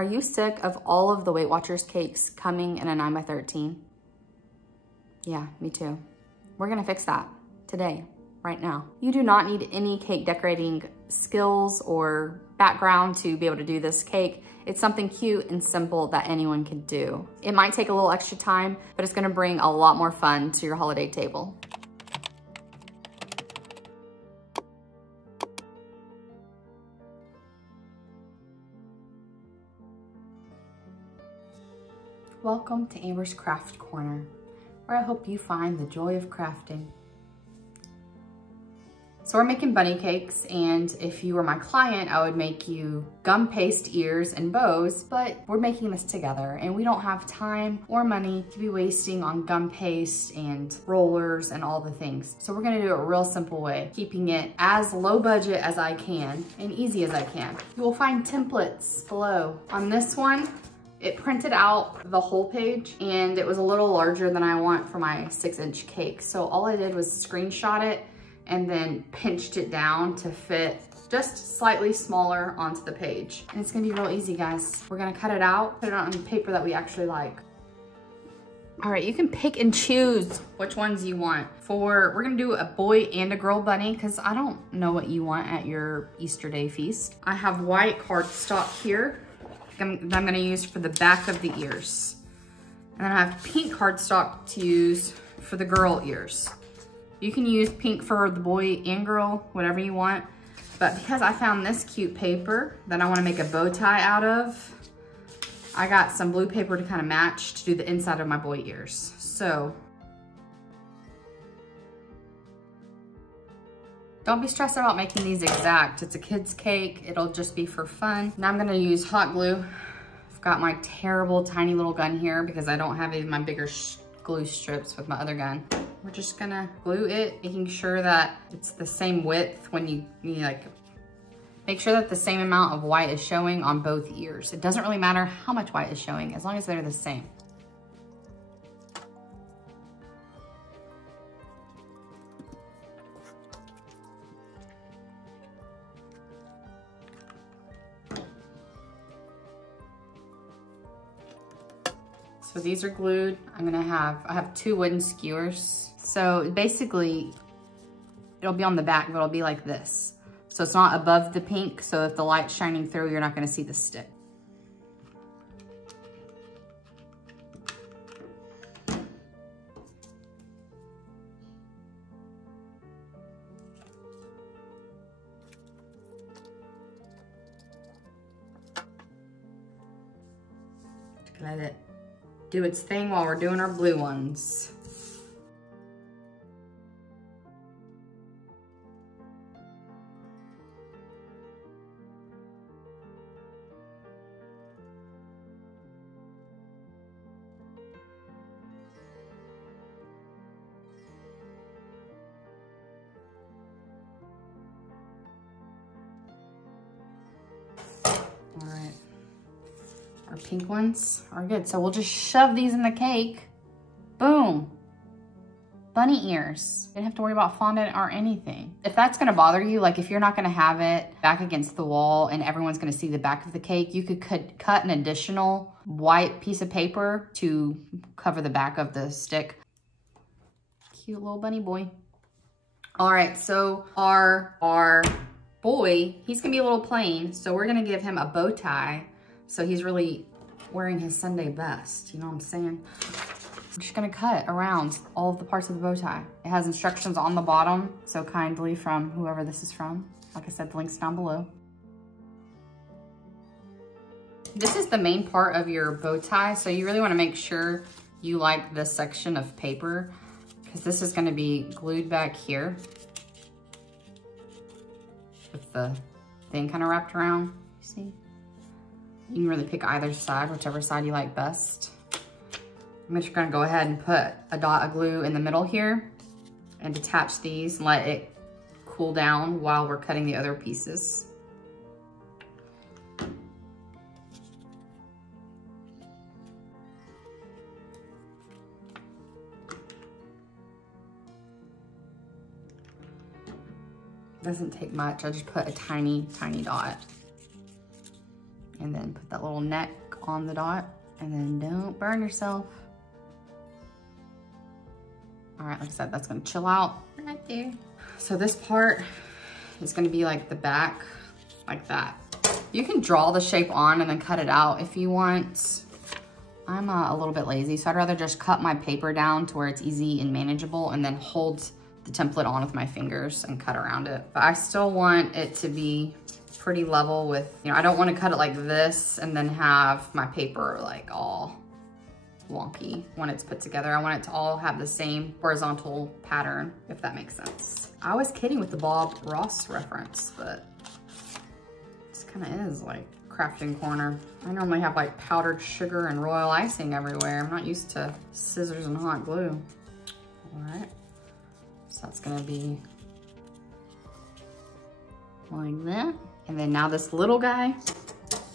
Are you sick of all of the Weight Watchers cakes coming in a 9x13? Yeah, me too. We're gonna fix that today, right now. You do not need any cake decorating skills or background to be able to do this cake. It's something cute and simple that anyone can do. It might take a little extra time, but it's gonna bring a lot more fun to your holiday table. Welcome to Amber's Craft Corner, where I hope you find the joy of crafting. So we're making bunny cakes, and if you were my client, I would make you gum paste ears and bows, but we're making this together and we don't have time or money to be wasting on gum paste and rollers and all the things. So we're gonna do it a real simple way, keeping it as low budget as I can and easy as I can. You will find templates below. On this one, it printed out the whole page and it was a little larger than I want for my 6-inch cake. So all I did was screenshot it and then pinched it down to fit just slightly smaller onto the page. And it's gonna be real easy, guys. We're gonna cut it out, put it on paper that we actually like. All right, you can pick and choose which ones you want. We're gonna do a boy and a girl bunny, because I don't know what you want at your Easter Day feast. I have white cardstock here that I'm gonna use for the back of the ears. And then I have pink cardstock to use for the girl ears. You can use pink for the boy and girl, whatever you want. But because I found this cute paper that I wanna make a bow tie out of, I got some blue paper to kind of match to do the inside of my boy ears. So, don't be stressed about making these exact. It's a kid's cake, it'll just be for fun. Now I'm gonna use hot glue. I've got my terrible tiny little gun here because I don't have any of my bigger glue strips with my other gun. We're just gonna glue it, making sure that it's the same width when you like, make sure that the same amount of white is showing on both ears. It doesn't really matter how much white is showing as long as they're the same. So these are glued. I have 2 wooden skewers. So basically, it'll be on the back, but it'll be like this. So it's not above the pink, so if the light's shining through, you're not gonna see the stick. Let it do its thing while we're doing our blue ones. All right. Our pink ones are good. So we'll just shove these in the cake. Boom. Bunny ears. You don't have to worry about fondant or anything. If that's gonna bother you, like if you're not gonna have it back against the wall and everyone's gonna see the back of the cake, you could cut an additional white piece of paper to cover the back of the stick. Cute little bunny boy. All right, so our boy, he's gonna be a little plain, so we're gonna give him a bow tie. So he's really wearing his Sunday best, you know what I'm saying? I'm just gonna cut around all of the parts of the bow tie. It has instructions on the bottom, so kindly from whoever this is from. Like I said, the link's down below. This is the main part of your bow tie, so you really wanna make sure you like this section of paper, because this is gonna be glued back here with the thing kind of wrapped around, you see? You can really pick either side, whichever side you like best. I'm just gonna go ahead and put a dot of glue in the middle here and detach these and let it cool down while we're cutting the other pieces. Doesn't take much, I just put a tiny, tiny dot. And then put that little neck on the dot, and then don't burn yourself. All right, like I said, that's gonna chill out right there. So this part is gonna be like the back, like that. You can draw the shape on and then cut it out if you want. I'm a little bit lazy, so I'd rather just cut my paper down to where it's easy and manageable and then hold the template on with my fingers and cut around it. But I still want it to be pretty level with, you know, I don't want to cut it like this and then have my paper like all wonky when it's put together. I want it to all have the same horizontal pattern, if that makes sense. I was kidding with the Bob Ross reference, but this kind of is like crafting corner. I normally have like powdered sugar and royal icing everywhere. I'm not used to scissors and hot glue. All right, so that's gonna be like that. And then now this little guy,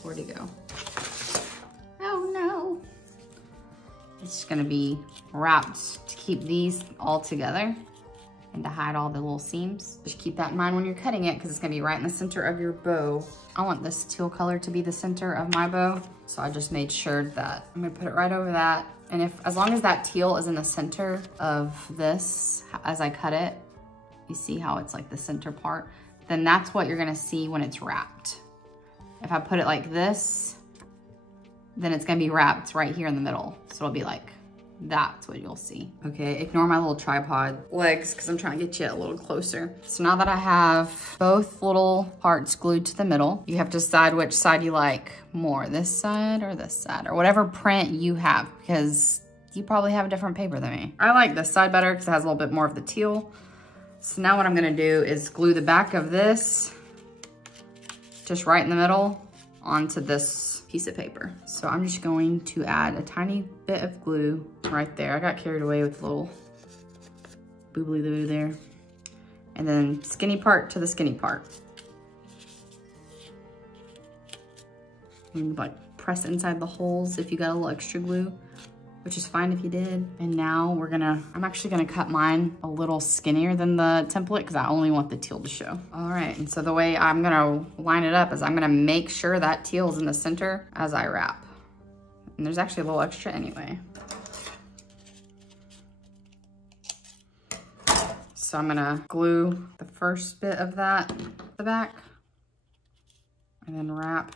where'd he go? Oh no. It's just gonna be wrapped to keep these all together and to hide all the little seams. Just keep that in mind when you're cutting it because it's gonna be right in the center of your bow. I want this teal color to be the center of my bow. So I just made sure that I'm gonna put it right over that. And as long as that teal is in the center of this, as I cut it, you see how it's like the center part, then that's what you're gonna see when it's wrapped. If I put it like this, then it's gonna be wrapped right here in the middle. So it'll be like, that's what you'll see. Okay, ignore my little tripod legs because I'm trying to get you a little closer. So now that I have both little parts glued to the middle, you have to decide which side you like more, this side or this side, or whatever print you have, because you probably have a different paper than me. I like this side better because it has a little bit more of the teal. So now what I'm gonna do is glue the back of this just right in the middle onto this piece of paper. So I'm just going to add a tiny bit of glue right there. I got carried away with the little boobly-doo there. And then skinny part to the skinny part. And like press inside the holes if you got a little extra glue, which is fine if you did. And now I'm actually gonna cut mine a little skinnier than the template because I only want the teal to show. All right, and so the way I'm gonna line it up is I'm gonna make sure that teal is in the center as I wrap. And there's actually a little extra anyway. So I'm gonna glue the first bit of that to the back and then wrap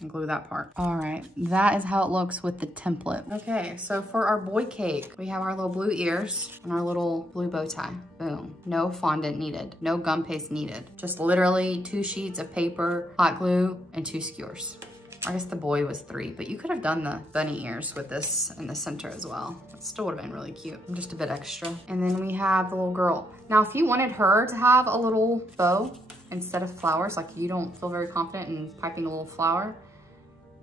and glue that part. All right, that is how it looks with the template. Okay, so for our boy cake, we have our little blue ears and our little blue bow tie. Boom, no fondant needed, no gum paste needed. Just literally 2 sheets of paper, hot glue, and 2 skewers. I guess the boy was 3, but you could have done the bunny ears with this in the center as well. It still would have been really cute. I'm just a bit extra. And then we have the little girl. Now, if you wanted her to have a little bow instead of flowers, like you don't feel very confident in piping a little flower,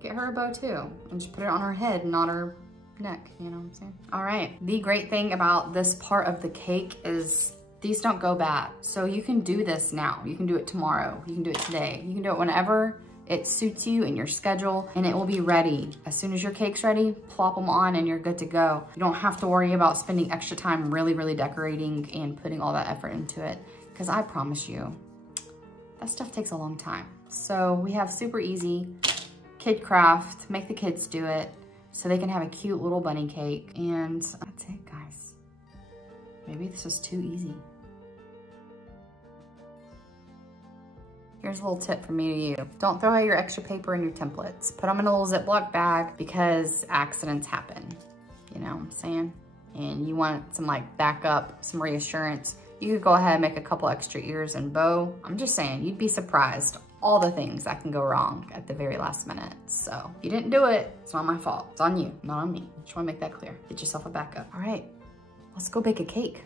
get her a bow too, and just put it on her head, not her neck, you know what I'm saying? All right, the great thing about this part of the cake is these don't go bad. So you can do this now. You can do it tomorrow. You can do it today. You can do it whenever it suits you and your schedule, and it will be ready. As soon as your cake's ready, plop them on and you're good to go. You don't have to worry about spending extra time really decorating and putting all that effort into it, because I promise you, that stuff takes a long time. So we have super easy kid craft, make the kids do it so they can have a cute little bunny cake. And that's it, guys. Maybe this is too easy. Here's a little tip from me to you. Don't throw out your extra paper and your templates. Put them in a little Ziploc bag because accidents happen. You know what I'm saying? And you want some like backup, some reassurance. You could go ahead and make a couple extra ears and bow. I'm just saying, you'd be surprised all the things that can go wrong at the very last minute. So if you didn't do it, it's not my fault. It's on you, not on me. Just wanna make that clear. Get yourself a backup. All right, let's go bake a cake.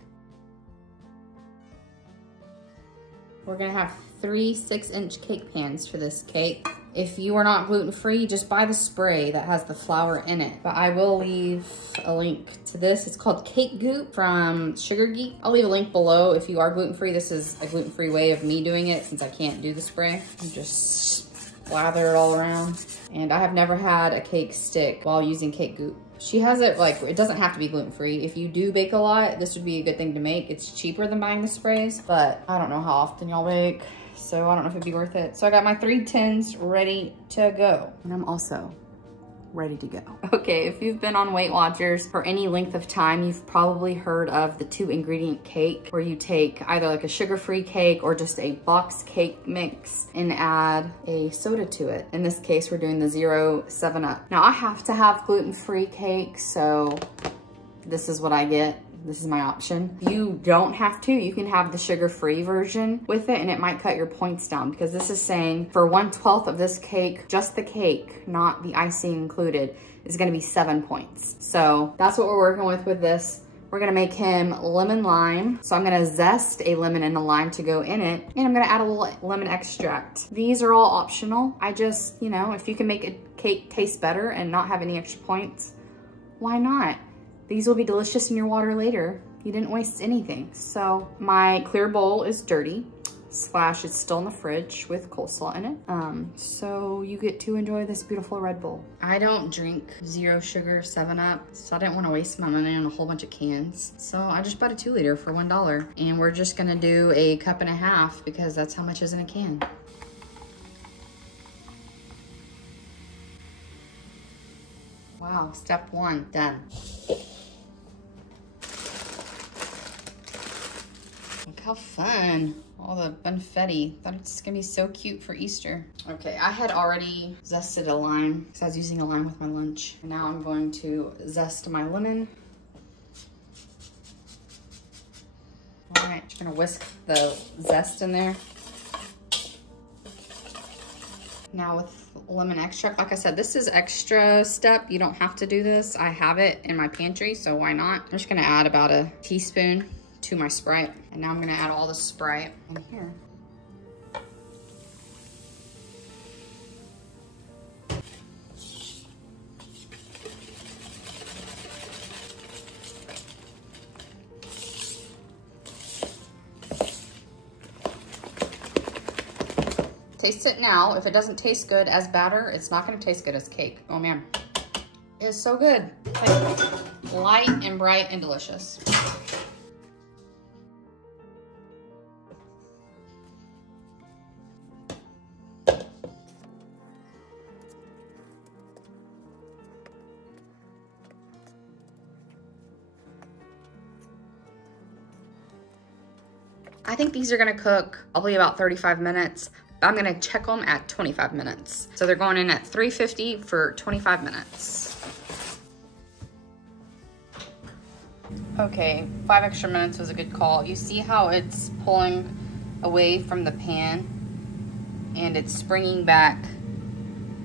We're gonna have 3 6-inch cake pans for this cake. If you are not gluten-free, just buy the spray that has the flour in it. But I will leave a link to this. It's called Cake Goop from Sugar Geek. I'll leave a link below if you are gluten-free. This is a gluten-free way of me doing it since I can't do the spray. You just lather it all around. And I have never had a cake stick while using Cake Goop. She has it like, it doesn't have to be gluten-free. If you do bake a lot, this would be a good thing to make. It's cheaper than buying the sprays, but I don't know how often y'all bake. so I don't know if it'd be worth it. So I got my 3 tins ready to go. And I'm also ready to go. Okay, if you've been on Weight Watchers for any length of time, you've probably heard of the 2-ingredient cake, where you take either like a sugar-free cake or just a box cake mix and add a soda to it. In this case, we're doing the 0 7-Up. Now I have to have gluten-free cake, so this is what I get. This is my option. You don't have to. You can have the sugar-free version with it, and it might cut your points down, because this is saying for 1/12 of this cake, just the cake, not the icing included, is gonna be 7 points. So that's what we're working with this. We're gonna make him lemon lime. So I'm gonna zest a lemon and a lime to go in it, and I'm gonna add a little lemon extract. These are all optional. I just, you know, if you can make a cake taste better and not have any extra points, why not? These will be delicious in your water later. You didn't waste anything. So my clear bowl is dirty, / it's still in the fridge with coleslaw in it. So you get to enjoy this beautiful Red Bull. I don't drink 0 sugar 7-Up, so I didn't want to waste my money on a whole bunch of cans. So I just bought a 2-liter for $1. And we're just gonna do a 1.5 cups because that's how much is in a can. Wow, step 1, done. Look how fun. All the funfetti. Thought it's gonna be so cute for Easter. Okay, I had already zested a lime because I was using a lime with my lunch. And now I'm going to zest my lemon. All right, just gonna whisk the zest in there. Now with lemon extract, like I said, this is extra step. You don't have to do this. I have it in my pantry, so why not? I'm just gonna add about a teaspoon to my Sprite. And now I'm gonna add all the Sprite in here. Taste it now. If it doesn't taste good as batter, it's not gonna taste good as cake. Oh man, it's so good. Like light and bright and delicious. I think these are gonna cook probably about 35 minutes. I'm gonna check them at 25 minutes. So they're going in at 350 for 25 minutes. Okay, 5 extra minutes was a good call. You see how it's pulling away from the pan and it's springing back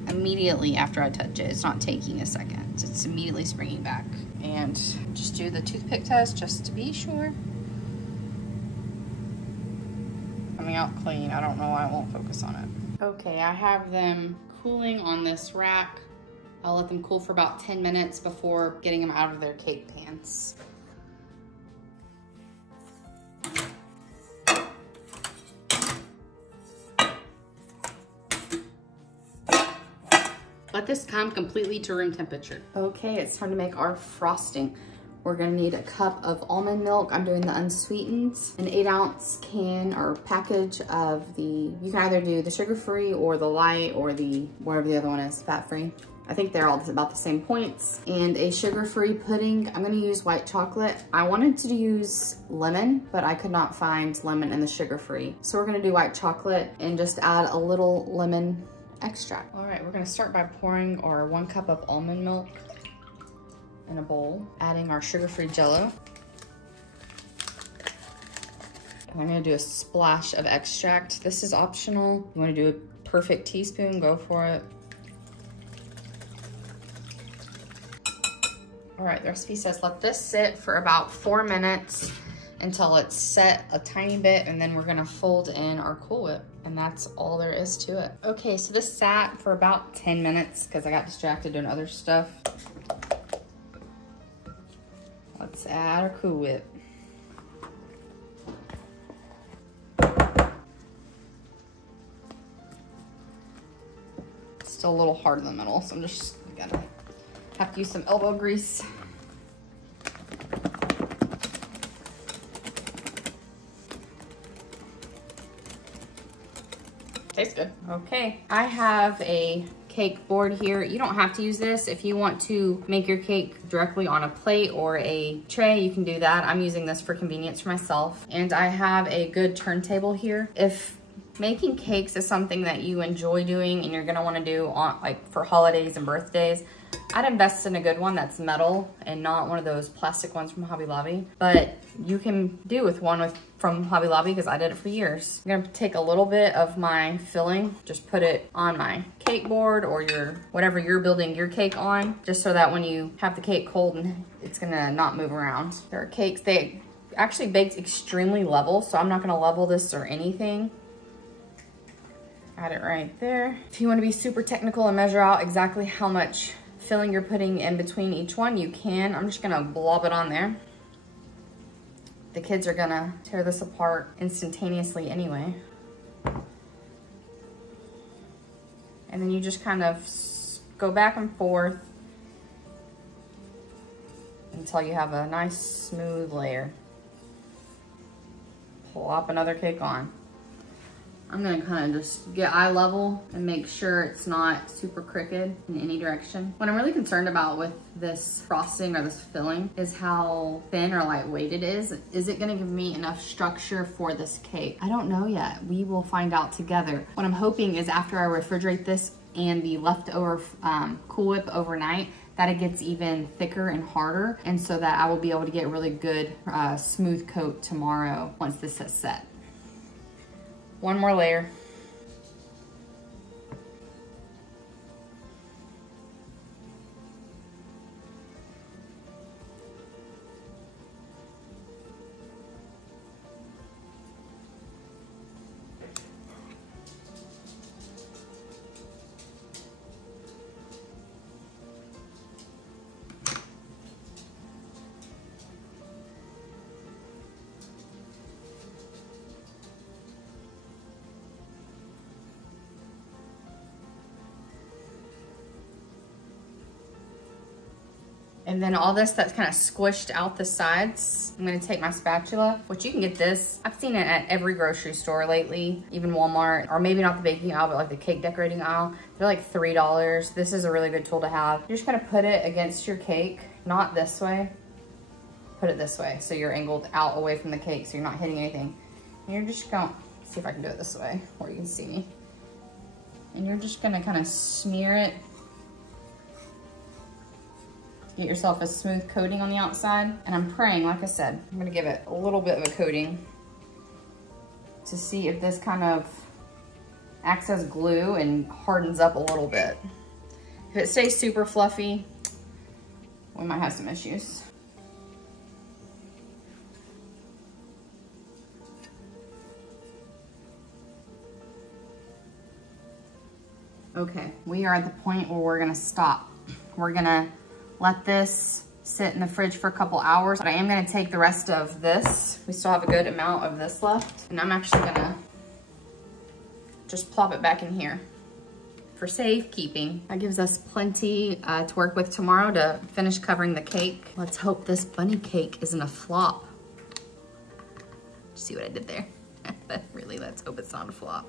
immediately after I touch it. It's not taking a second. It's immediately springing back. And just do the toothpick test just to be sure. Coming out clean. I don't know why I won't focus on it. Okay, I have them cooling on this rack. I'll let them cool for about 10 minutes before getting them out of their cake pans. Let this come completely to room temperature. Okay, it's time to make our frosting. We're gonna need a cup of almond milk. I'm doing the unsweetened, an 8-ounce can or package of the, you can either do the sugar-free or the light or the, whatever the other one is, fat-free. I think they're all about the same points. And a sugar-free pudding. I'm gonna use white chocolate. I wanted to use lemon, but I could not find lemon in the sugar-free. So we're gonna do white chocolate and just add a little lemon extract. All right, we're gonna start by pouring our 1 cup of almond milk in a bowl, adding our sugar-free Jell-O. And I'm gonna do a splash of extract. This is optional. You wanna do a perfect teaspoon, go for it. All right, the recipe says let this sit for about 4 minutes until it's set a tiny bit, and then we're gonna fold in our Cool Whip, and that's all there is to it. Okay, so this sat for about 10 minutes because I got distracted doing other stuff. Let's add our Cool Whip. It's still a little hard in the middle, so I'm just gonna have to use some elbow grease. Tastes good. Okay, I have a cake board here. You don't have to use this. If you want to make your cake directly on a plate or a tray, you can do that. I'm using this for convenience for myself. And I have a good turntable here. If making cakes is something that you enjoy doing and you're gonna wanna do on, like for holidays and birthdays, I'd invest in a good one that's metal and not one of those plastic ones from Hobby Lobby. But you can do with one from Hobby Lobby because I did it for years. I'm gonna take a little bit of my filling, just put it on my cake board or whatever you're building your cake on, just so that when you have the cake cold, and it's gonna not move around. There are cakes, they actually baked extremely level, so I'm not gonna level this or anything. Got it right there. If you wanna be super technical and measure out exactly how much filling you're putting in between each one, you can. I'm just gonna blob it on there. The kids are gonna tear this apart instantaneously anyway. And then you just kind of go back and forth until you have a nice smooth layer. Plop another cake on. I'm gonna kind of just get eye level and make sure it's not super crooked in any direction. What I'm really concerned about with this frosting or this filling is how thin or lightweight it is. Is it gonna give me enough structure for this cake? I don't know yet. We will find out together. What I'm hoping is after I refrigerate this and the leftover Cool Whip overnight, that it gets even thicker and harder, and so that I will be able to get a really good smooth coat tomorrow once this is set. One more layer. And then all this that's kind of squished out the sides, I'm gonna take my spatula, which you can get this. I've seen it at every grocery store lately, even Walmart, or maybe not the baking aisle, but like the cake decorating aisle. They're like $3. This is a really good tool to have. You're just gonna put it against your cake, not this way. Put it this way, so you're angled out away from the cake, so you're not hitting anything. And you're just gonna, see if I can do it this way, where you can see me. And you're just gonna kind of smear it. Get yourself a smooth coating on the outside. And I'm praying, like I said, I'm gonna give it a little bit of a coating to see if this kind of acts as glue and hardens up a little bit. If it stays super fluffy, we might have some issues. Okay, we are at the point where we're gonna stop. We're gonna let this sit in the fridge for a couple hours, but I am gonna take the rest of this. We still have a good amount of this left, and I'm actually gonna just plop it back in here for safekeeping. That gives us plenty to work with tomorrow to finish covering the cake. Let's hope this bunny cake isn't a flop. See what I did there? Really, let's hope it's not a flop.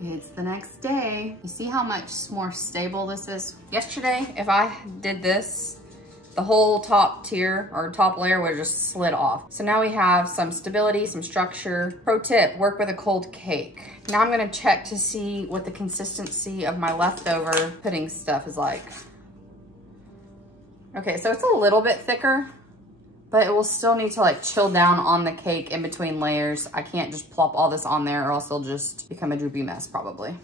It's the next day. You see how much more stable this is? Yesterday, if I did this, the whole top tier or top layer would have just slid off. So now we have some stability, some structure. Pro tip, work with a cold cake. Now I'm gonna check to see what the consistency of my leftover pudding stuff is like. Okay, so it's a little bit thicker, but it will still need to like chill down on the cake in between layers. I can't just plop all this on there or else it'll just become a droopy mess probably.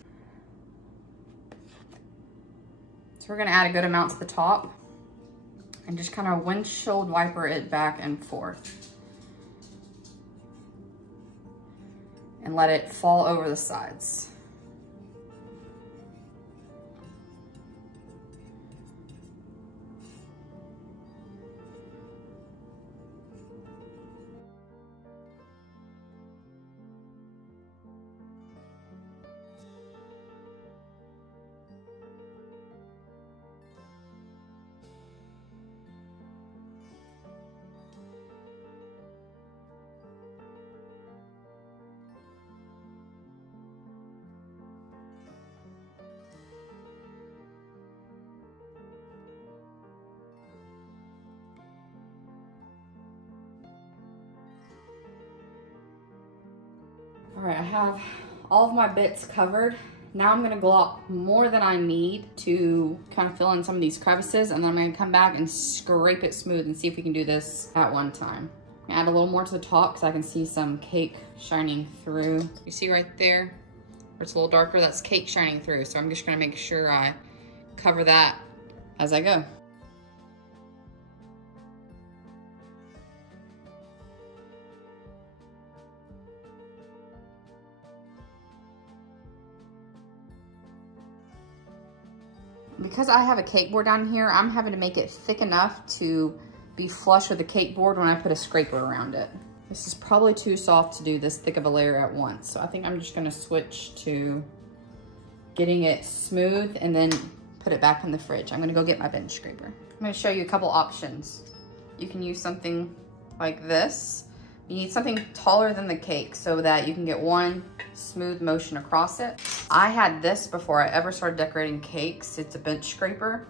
So we're gonna add a good amount to the top and just kind of windshield wiper it back and forth. And let it fall over the sides. right, I have all of my bits covered. Now I'm gonna glop more than I need to kind of fill in some of these crevices, and then I'm gonna come back and scrape it smooth and see if we can do this at one time. Add a little more to the top because I can see some cake shining through. You see right there, where it's a little darker, that's cake shining through. So I'm just gonna make sure I cover that as I go. Because I have a cake board down here, I'm having to make it thick enough to be flush with the cake board when I put a scraper around it. This is probably too soft to do this thick of a layer at once. So I think I'm just gonna switch to getting it smooth and then put it back in the fridge. I'm gonna go get my bench scraper. I'm gonna show you a couple options. You can use something like this. You need something taller than the cake so that you can get one smooth motion across it. I had this before I ever started decorating cakes. It's a bench scraper.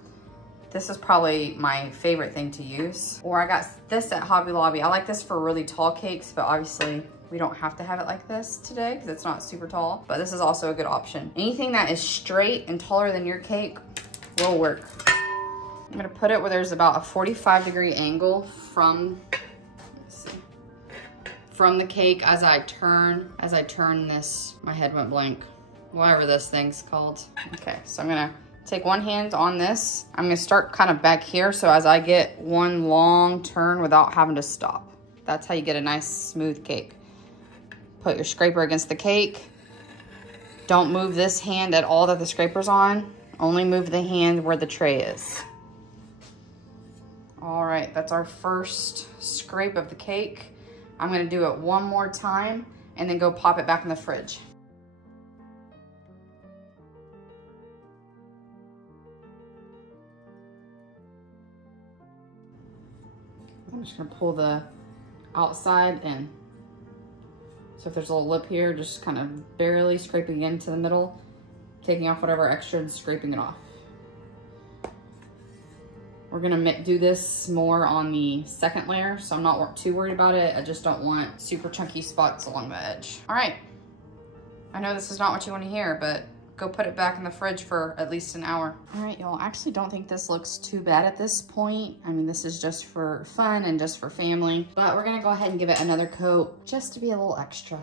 This is probably my favorite thing to use. Or I got this at Hobby Lobby. I like this for really tall cakes, but obviously we don't have to have it like this today because it's not super tall, but this is also a good option. Anything that is straight and taller than your cake will work. I'm gonna put it where there's about a 45-degree angle from the cake as I turn this. My head went blank. Whatever this thing's called. Okay, so I'm gonna take one hand on this. I'm gonna start kind of back here so as I get one long turn without having to stop. That's how you get a nice smooth cake. Put your scraper against the cake. Don't move this hand at all that the scraper's on. Only move the hand where the tray is. All right, that's our first scrape of the cake. I'm gonna do it one more time and then go pop it back in the fridge. I'm just gonna pull the outside in. So if there's a little lip here, just kind of barely scraping into the middle, taking off whatever extra and scraping it off. We're gonna do this more on the second layer, so I'm not too worried about it. I just don't want super chunky spots along the edge. All right, I know this is not what you wanna hear, but go put it back in the fridge for at least an hour. All right, y'all, I actually don't think this looks too bad at this point. I mean, this is just for fun and just for family, but we're gonna go ahead and give it another coat just to be a little extra.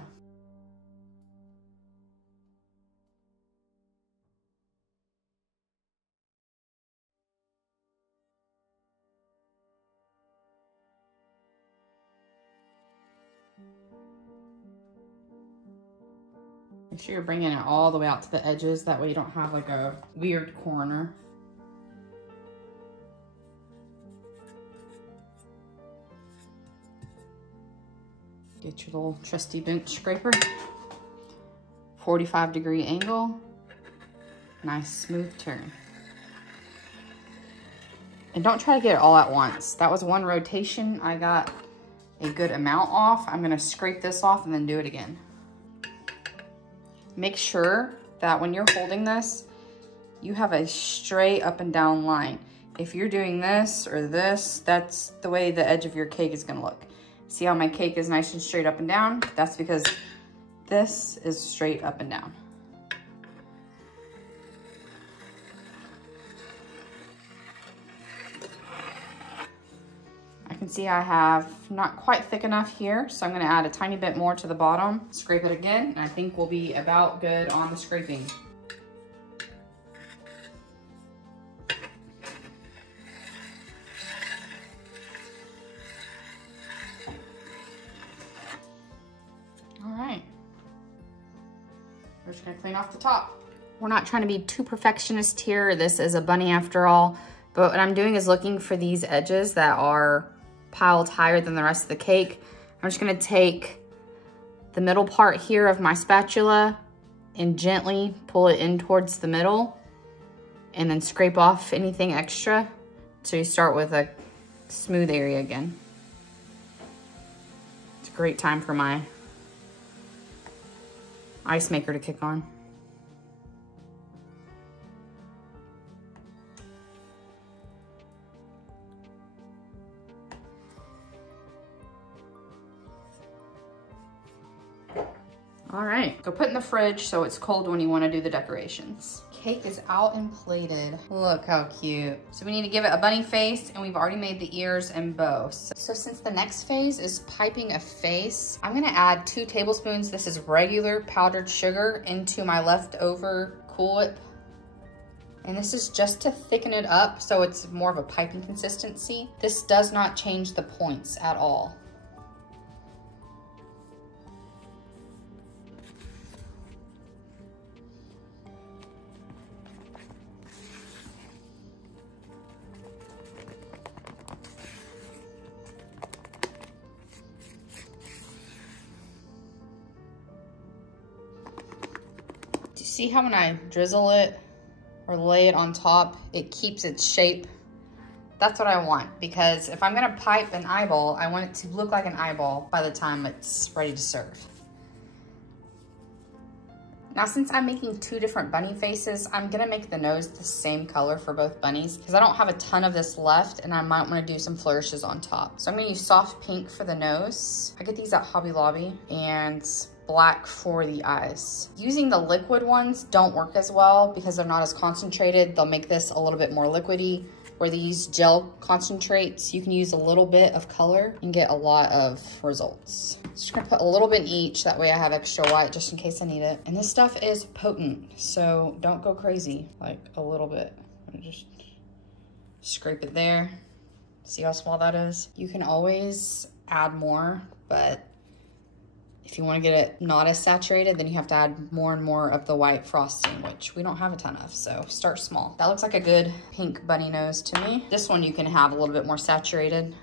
Make sure you're bringing it all the way out to the edges. That way you don't have like a weird corner. Get your little trusty bench scraper. 45-degree angle. Nice smooth turn. And don't try to get it all at once. That was one rotation. I got a good amount off. I'm gonna scrape this off and then do it again. Make sure that when you're holding this, you have a straight up and down line. If you're doing this or this, that's the way the edge of your cake is gonna look. See how my cake is nice and straight up and down? That's because this is straight up and down. I can see I have not quite thick enough here, so I'm gonna add a tiny bit more to the bottom, scrape it again, and I think we'll be about good on the scraping. All right, we're just gonna clean off the top. We're not trying to be too perfectionist here. This is a bunny after all, but what I'm doing is looking for these edges that are piled higher than the rest of the cake. I'm just gonna take the middle part here of my spatula and gently pull it in towards the middle and then scrape off anything extra so you start with a smooth area again. It's a great time for my ice maker to kick on. All right, go put in the fridge so it's cold when you want to do the decorations. Cake is out and plated. Look how cute. So we need to give it a bunny face, and we've already made the ears and bows. So since the next phase is piping a face, I'm gonna add 2 tablespoons. This is regular powdered sugar into my leftover Cool Whip. And this is just to thicken it up so it's more of a piping consistency. This does not change the points at all. Do you see how when I drizzle it or lay it on top, it keeps its shape? That's what I want, because if I'm gonna pipe an eyeball, I want it to look like an eyeball by the time it's ready to serve. Now, since I'm making 2 different bunny faces, I'm gonna make the nose the same color for both bunnies because I don't have a ton of this left and I might wanna do some flourishes on top. So I'm gonna use soft pink for the nose. I get these at Hobby Lobby, and black for the eyes. Using the liquid ones don't work as well because they're not as concentrated. They'll make this a little bit more liquidy. Where these gel concentrates, you can use a little bit of color and get a lot of results. So just gonna put a little bit in each, that way I have extra white just in case I need it. And this stuff is potent, so don't go crazy, like a little bit. And just scrape it there. See how small that is? You can always add more, but if you want to get it not as saturated, then you have to add more and more of the white frosting, which we don't have a ton of, so start small. That looks like a good pink bunny nose to me. This one you can have a little bit more saturated.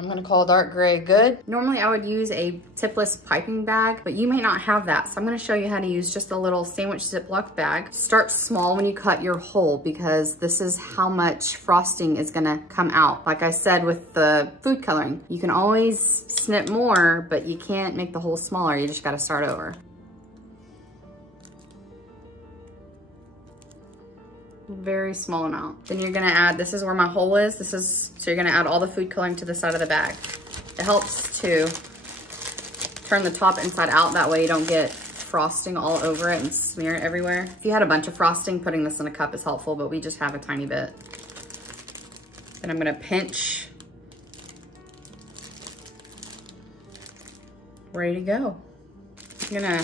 I'm gonna call dark gray good. Normally I would use a tipless piping bag, but you may not have that. So I'm gonna show you how to use just a little sandwich Ziploc bag. Start small when you cut your hole because this is how much frosting is gonna come out. Like I said with the food coloring, you can always snip more, but you can't make the hole smaller. You just gotta start over. Very small amount. Then you're gonna add, this is where my hole is. So you're gonna add all the food coloring to the side of the bag. It helps to turn the top inside out. That way you don't get frosting all over it and smear it everywhere. If you had a bunch of frosting, putting this in a cup is helpful, but we just have a tiny bit. Then I'm gonna pinch. Ready to go. I'm gonna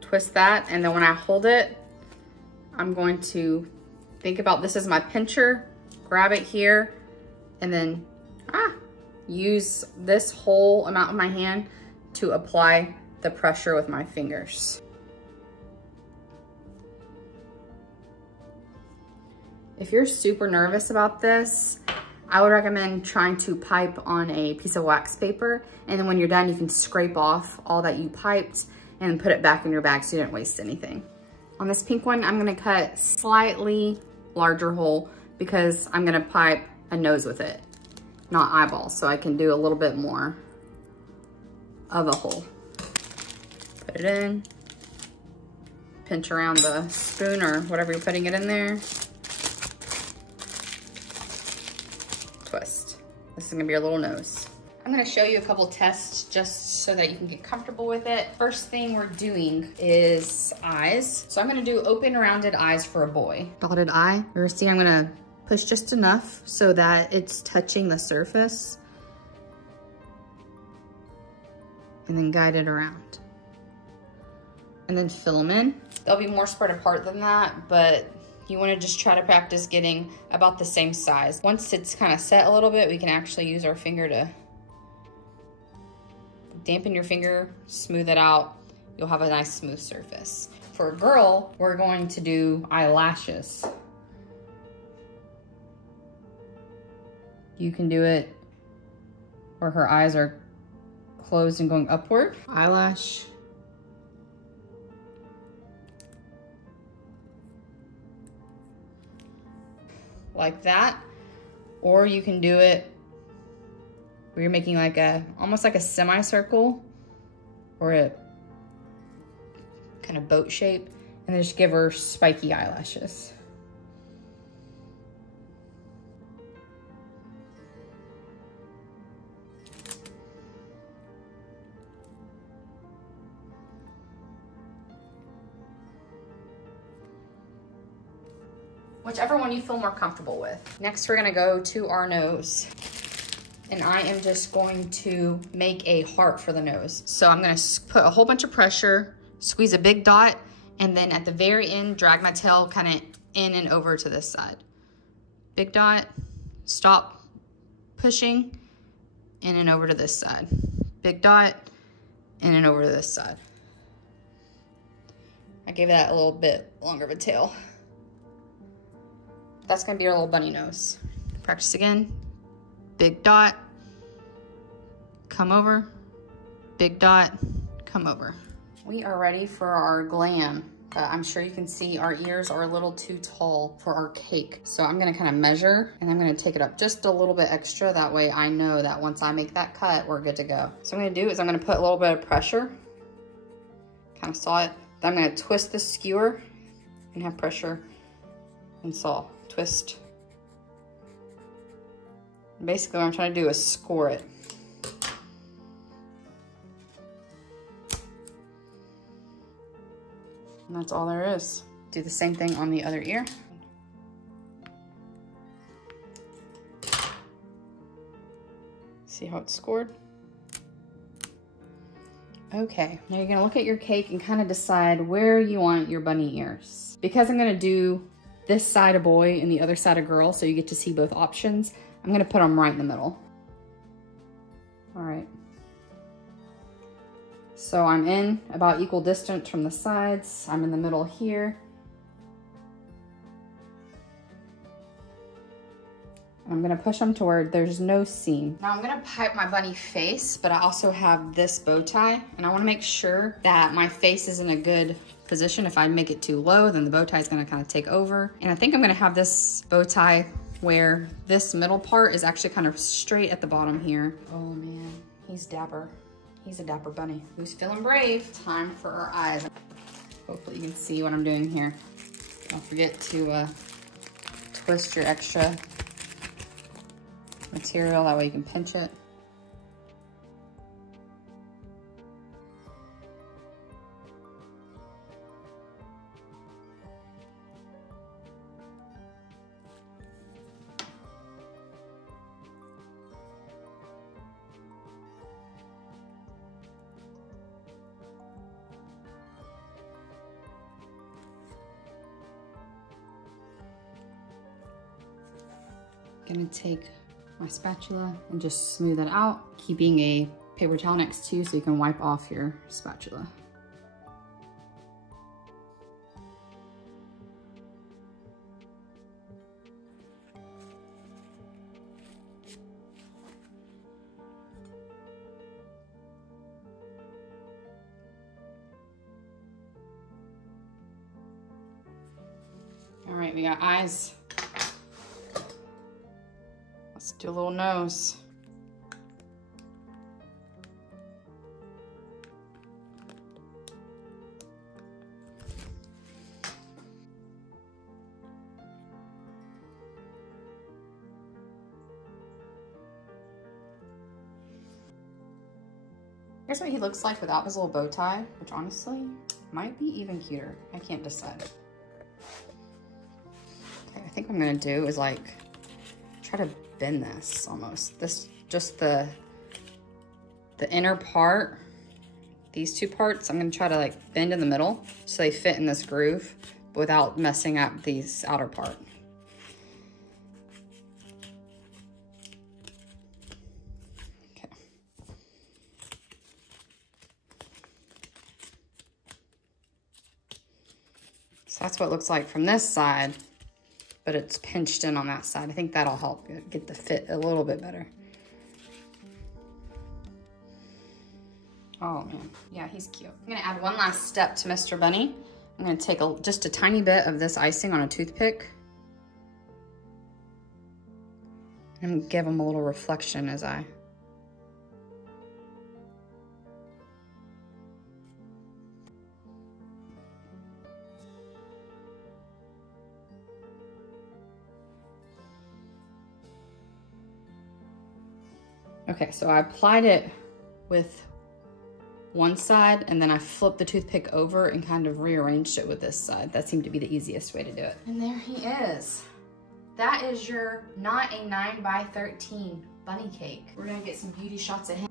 twist that, and then when I hold it, I'm going to think about this as my pincher, grab it here, and then use this whole amount of my hand to apply the pressure with my fingers. If you're super nervous about this, I would recommend trying to pipe on a piece of wax paper, and then when you're done, you can scrape off all that you piped and put it back in your bag so you didn't waste anything. On this pink one, I'm gonna cut slightly larger hole because I'm gonna pipe a nose with it, not eyeballs, so I can do a little bit more of a hole. Put it in, pinch around the spoon or whatever you're putting it in there. Twist. This is gonna be your little nose. I'm gonna show you a couple tests just so that you can get comfortable with it. First thing we're doing is eyes. So I'm gonna do open rounded eyes for a boy. Dotted eye. You're see I'm gonna push just enough so that it's touching the surface. And then guide it around. And then fill them in. They'll be more spread apart than that, but you wanna just try to practice getting about the same size. Once it's kind of set a little bit, we can actually use our finger to dampen your finger, smooth it out. You'll have a nice smooth surface. For a girl, we're going to do eyelashes. You can do it where her eyes are closed and going upward. Eyelash. Like that. Or you can do it where you're making like almost like a semicircle or a kind of boat shape, and then just give her spiky eyelashes. whichever one you feel more comfortable with. Next, we're gonna go to our nose. And I am just going to make a heart for the nose. So I'm gonna put a whole bunch of pressure, squeeze a big dot, and then at the very end, drag my tail kind of in and over to this side. Big dot, stop pushing, in and over to this side. Big dot, in and over to this side. I gave that a little bit longer of a tail. That's gonna be our little bunny nose. Practice again. Big dot, come over, big dot, come over. We are ready for our glam. I'm sure you can see our ears are a little too tall for our cake. So I'm gonna kind of measure and I'm gonna take it up just a little bit extra. That way I know that once I make that cut, we're good to go. So what I'm gonna do is I'm gonna put a little bit of pressure, kind of saw it. Then I'm gonna twist the skewer and have pressure and saw, twist. Basically what I'm trying to do is score it. And that's all there is. Do the same thing on the other ear. See how it's scored? Okay, now you're gonna look at your cake and kind of decide where you want your bunny ears. Because I'm gonna do this side a boy and the other side a girl, so you get to see both options, I'm gonna put them right in the middle. All right. So I'm in about equal distance from the sides. I'm in the middle here. I'm gonna push them to where there's no seam. Now I'm gonna pipe my bunny face, but I also have this bow tie, and I wanna make sure that my face is in a good position. If I make it too low, then the bow tie is gonna kind of take over. And I think I'm gonna have this bow tie where this middle part is actually kind of straight at the bottom here. Oh man, he's dapper. He's a dapper bunny. Who's feeling brave? Time for our eyes. Hopefully you can see what I'm doing here. Don't forget to twist your extra material, that way you can pinch it. Gonna take my spatula and just smooth it out, keeping a paper towel next to you so you can wipe off your spatula. All right, we got eyes. Let's do a little nose. Here's what he looks like without his little bow tie, which honestly might be even cuter. I can't decide. Okay, I think what I'm gonna do is like try to bend this almost. This, just the inner part, these two parts, I'm gonna try to like bend in the middle so they fit in this groove without messing up these outer part. Okay. So that's what it looks like from this side, but it's pinched in on that side. I think that'll help get the fit a little bit better. Oh man, yeah, he's cute. I'm gonna add one last step to Mr. Bunny. I'm gonna take just a tiny bit of this icing on a toothpick and give him a little reflection as I Okay, so I applied it with one side, and then I flipped the toothpick over and kind of rearranged it with this side. That seemed to be the easiest way to do it. And there he is. That is your not a 9 by 13 bunny cake. We're gonna get some beauty shots of him.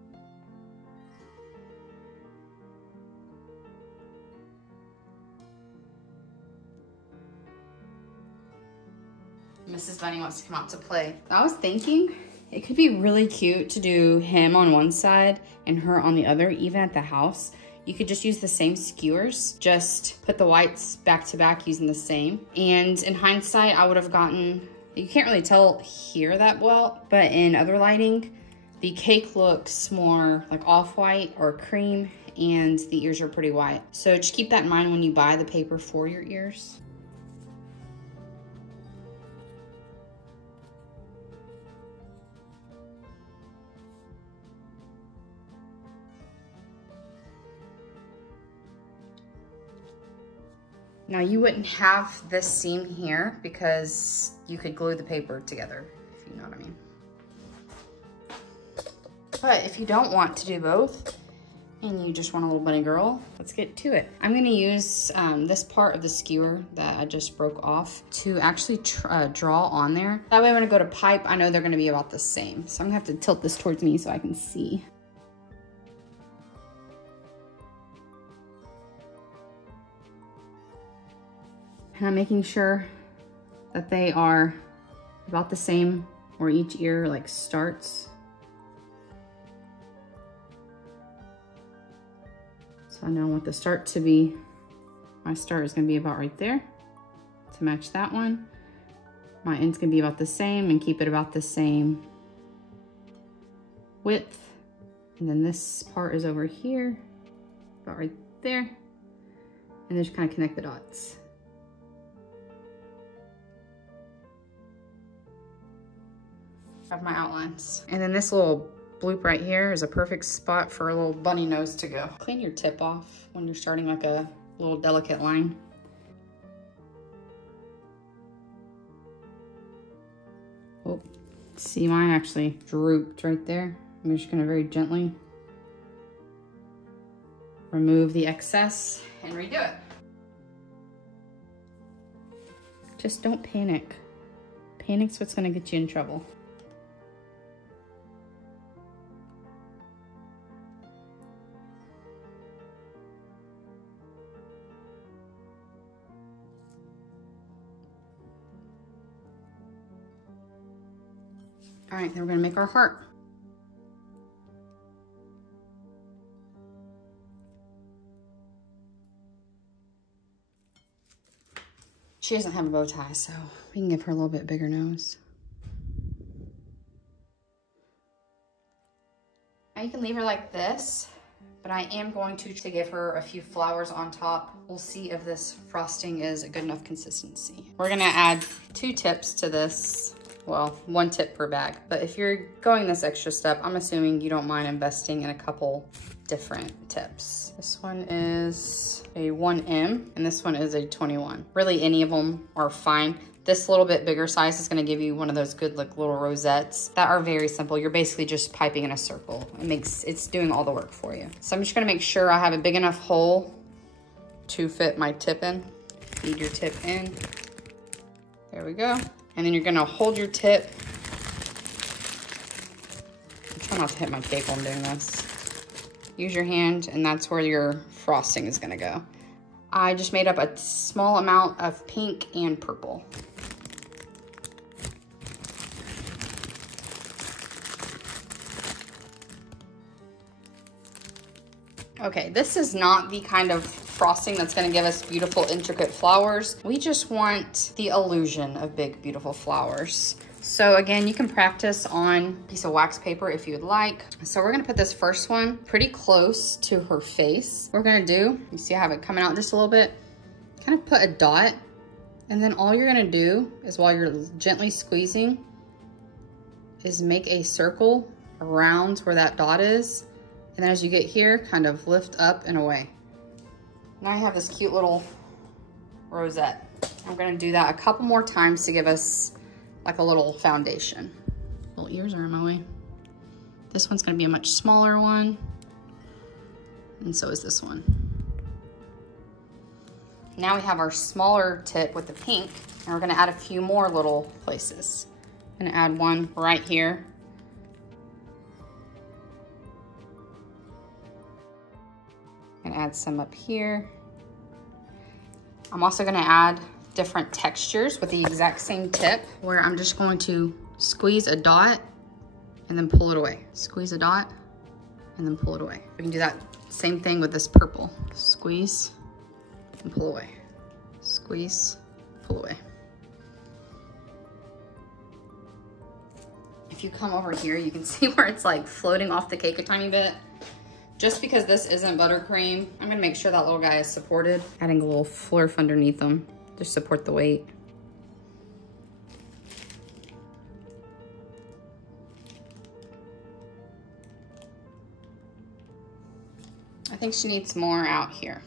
Mrs. Bunny wants to come out to play. I was thinking it could be really cute to do him on one side and her on the other, even at the house. You could just use the same skewers, just put the whites back to back using the same. And in hindsight, I would have gotten, you can't really tell here that well, but in other lighting, the cake looks more like off-white or cream, and the ears are pretty white. So just keep that in mind when you buy the paper for your ears. Now you wouldn't have this seam here because you could glue the paper together, if you know what I mean. But if you don't want to do both and you just want a little bunny girl, let's get to it. I'm gonna use this part of the skewer that I just broke off to actually draw on there. That way when I go to pipe, I know they're gonna be about the same. So I'm gonna have to tilt this towards me so I can see. And I'm making sure that they are about the same where each ear like starts. So I know I want the start to be, my start is gonna be about right there to match that one. My end's gonna be about the same and keep it about the same width. And then this part is over here, about right there. And just kind of connect the dots. Of my outlines. And then this little bloop right here is a perfect spot for a little bunny nose to go. Clean your tip off when you're starting like a little delicate line. Oh, see, mine actually drooped right there. I'm just gonna very gently remove the excess and redo it. Just don't panic. Panic's what's gonna get you in trouble. All right, then we're gonna make our heart. She doesn't have a bow tie, so we can give her a little bit bigger nose. Now you can leave her like this, but I am going to give her a few flowers on top. We'll see if this frosting is a good enough consistency. We're gonna add 2 tips to this. Well, 1 tip per bag. But if you're going this extra step, I'm assuming you don't mind investing in a couple different tips. This one is a 1M and this one is a 21. Really, any of them are fine. This little bit bigger size is gonna give you one of those good like little rosettes that are very simple. You're basically just piping in a circle. It's doing all the work for you. So I'm just gonna make sure I have a big enough hole to fit my tip in. Feed your tip in. There we go. And then you're gonna hold your tip. I'm trying not to hit my cake while I'm doing this. Use your hand, and that's where your frosting is gonna go. I just made up a small amount of pink and purple. Okay, this is not the kind of frosting that's gonna give us beautiful, intricate flowers. We just want the illusion of big, beautiful flowers. So again, you can practice on a piece of wax paper if you would like. So we're gonna put this first one pretty close to her face. What we're gonna do, you see I have it coming out just a little bit, kind of put a dot, and then all you're gonna do is while you're gently squeezing is make a circle around where that dot is. And then as you get here, kind of lift up and away. Now I have this cute little rosette. I'm gonna do that a couple more times to give us like a little foundation. Little ears are in my way. This one's gonna be a much smaller one. and so is this one. Now we have our smaller tip with the pink, and we're gonna add a few more little places. I'm gonna add one right here. I'm gonna add some up here. I'm also gonna add different textures with the exact same tip, where I'm just going to squeeze a dot and then pull it away. Squeeze a dot and then pull it away. We can do that same thing with this purple. Squeeze and pull away. Squeeze, pull away. If you come over here, you can see where it's like floating off the cake a tiny bit. Just because this isn't buttercream, I'm gonna make sure that little guy is supported. Adding a little flurf underneath them, just support the weight. I think she needs more out here.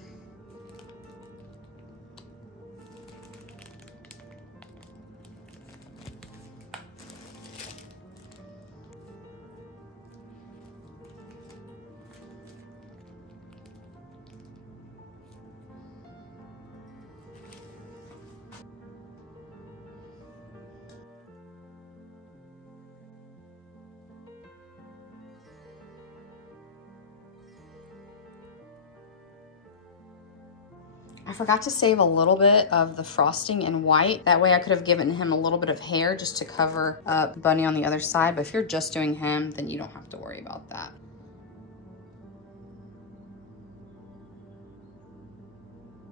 I forgot to save a little bit of the frosting in white. That way I could have given him a little bit of hair just to cover up Bunny on the other side. But if you're just doing him, then you don't have to worry about that.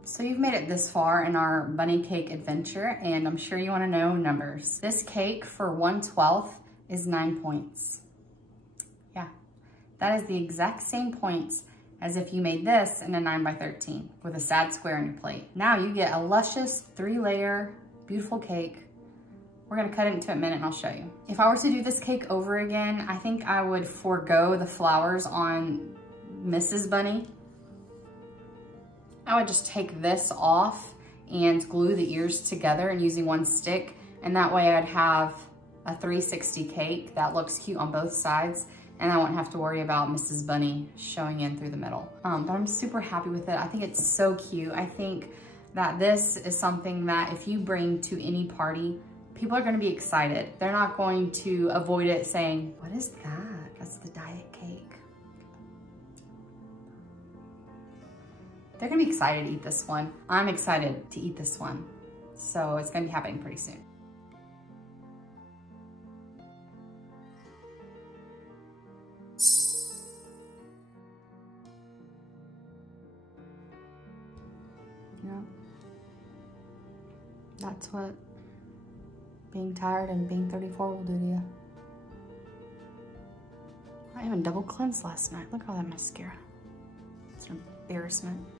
So you've made it this far in our bunny cake adventure, and I'm sure you want to know numbers. This cake for 1/12 is 9 points. Yeah, that is the exact same points as if you made this in a 9x13 with a sad square on your plate. Now you get a luscious 3-layer beautiful cake. We're gonna cut it into a minute and I'll show you. If I were to do this cake over again, I think I would forego the flowers on Mrs. Bunny. I would just take this off and glue the ears together and using one stick, and that way I'd have a 360 cake that looks cute on both sides, and I won't have to worry about Mrs. Bunny showing in through the middle. But I'm super happy with it. I think it's so cute. I think that this is something that if you bring to any party, people are gonna be excited. They're not going to avoid it saying, what is that? That's the diet cake. They're gonna be excited to eat this one. I'm excited to eat this one. So it's gonna be happening pretty soon. Yeah. That's what being tired and being 34 will do to you. I even double cleansed last night. Look at all that mascara. It's an embarrassment.